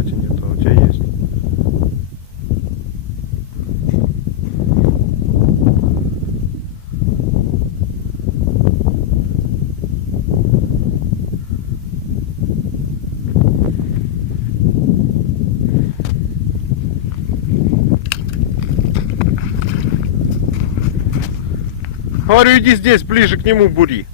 захвате нету, а у тебя есть. Говорю, иди здесь, ближе к нему бури.